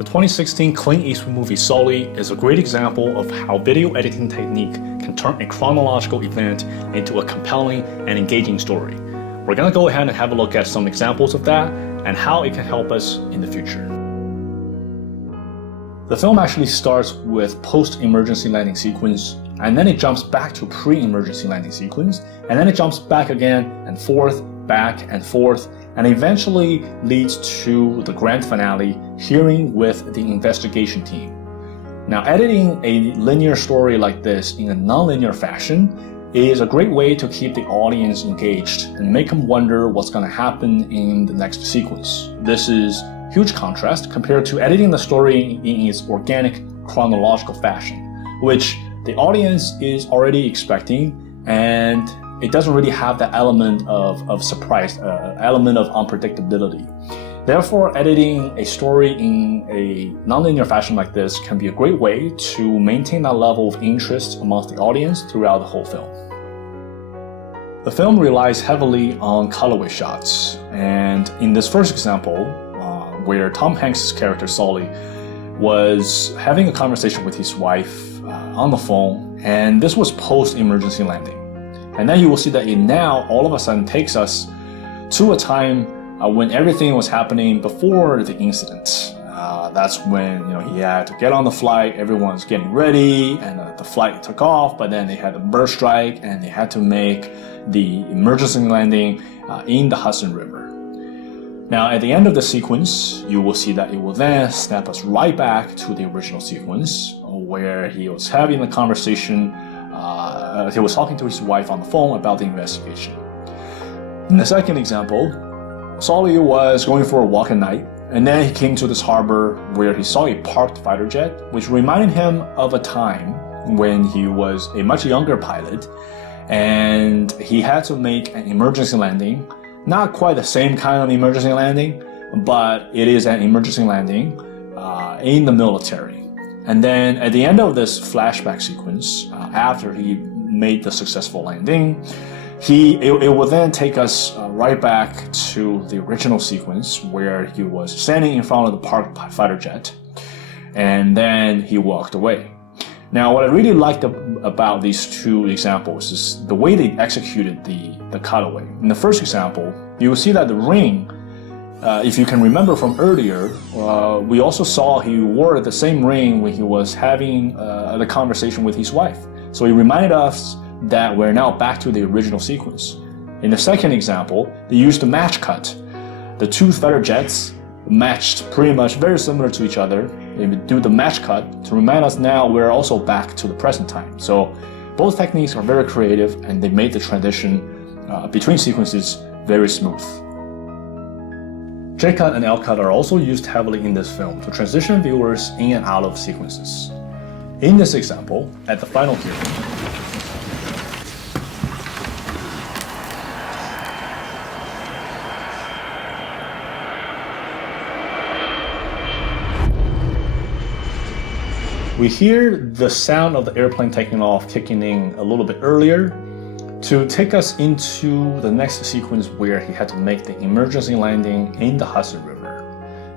The 2016 Clint Eastwood movie Sully is a great example of how video editing technique can turn a chronological event into a compelling and engaging story. We're gonna go ahead and have a look at some examples of that and how it can help us in the future. The film actually starts with post-emergency landing sequence, and then it jumps back to pre-emergency landing sequence, and then it jumps back again and forth, back and forth, and eventually leads to the grand finale, hearing with the investigation team. Now, editing a linear story like this in a non-linear fashion is a great way to keep the audience engaged and make them wonder what's going to happen in the next sequence. This is huge contrast compared to editing the story in its organic chronological fashion, which the audience is already expecting, and it doesn't really have that element of surprise, element of unpredictability. Therefore, editing a story in a nonlinear fashion like this can be a great way to maintain that level of interest amongst the audience throughout the whole film. The film relies heavily on cutaway shots, and in this first example, where Tom Hanks' character Sully was having a conversation with his wife on the phone, and this was post-emergency landing. And then you will see that it now all of a sudden takes us to a time when everything was happening before the incident. That's when he had to get on the flight, everyone's getting ready, and the flight took off, but then they had the bird strike and they had to make the emergency landing in the Hudson River. Now, at the end of the sequence, you will see that it will then snap us right back to the original sequence where he was having a conversation. He was talking to his wife on the phone about the investigation. In the second example, Sully was going for a walk at night, and then he came to this harbor where he saw a parked fighter jet, which reminded him of a time when he was a much younger pilot, and he had to make an emergency landing. Not quite the same kind of emergency landing, but it is an emergency landing in the military. And then at the end of this flashback sequence, after he made the successful landing, it will then take us right back to the original sequence where he was standing in front of the parked fighter jet, and then he walked away. Now, what I really liked about these two examples is the way they executed the cutaway. In the first example, you will see that the ring, if you can remember from earlier, we also saw he wore the same ring when he was having the conversation with his wife. So it reminded us that we're now back to the original sequence. In the second example, they used the match cut. The two fighter jets matched pretty much very similar to each other. They would do the match cut to remind us now we're also back to the present time. So both techniques are very creative, and they made the transition between sequences very smooth. J-cut and L-cut are also used heavily in this film to transition viewers in and out of sequences. In this example, at the final hearing, we hear the sound of the airplane taking off kicking in a little bit earlier to take us into the next sequence where he had to make the emergency landing in the Hudson River.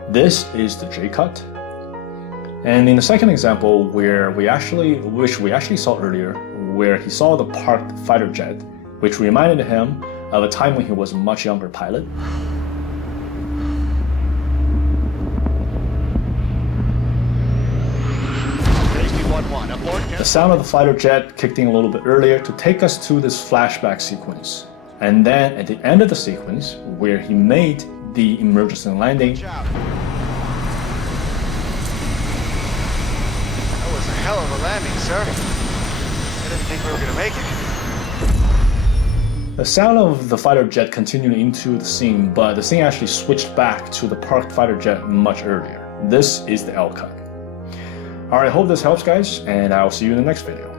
This is the J-cut. And in the second example, which we actually saw earlier, where he saw the parked fighter jet, which reminded him of a time when he was a much younger pilot. The sound of the fighter jet kicked in a little bit earlier to take us to this flashback sequence. And then at the end of the sequence, where he made the emergency landing. That was a hell of a landing, sir. I didn't think we were gonna make it. The sound of the fighter jet continued into the scene, but the scene actually switched back to the parked fighter jet much earlier. This is the L cut. Alright, I hope this helps, guys, and I'll see you in the next video.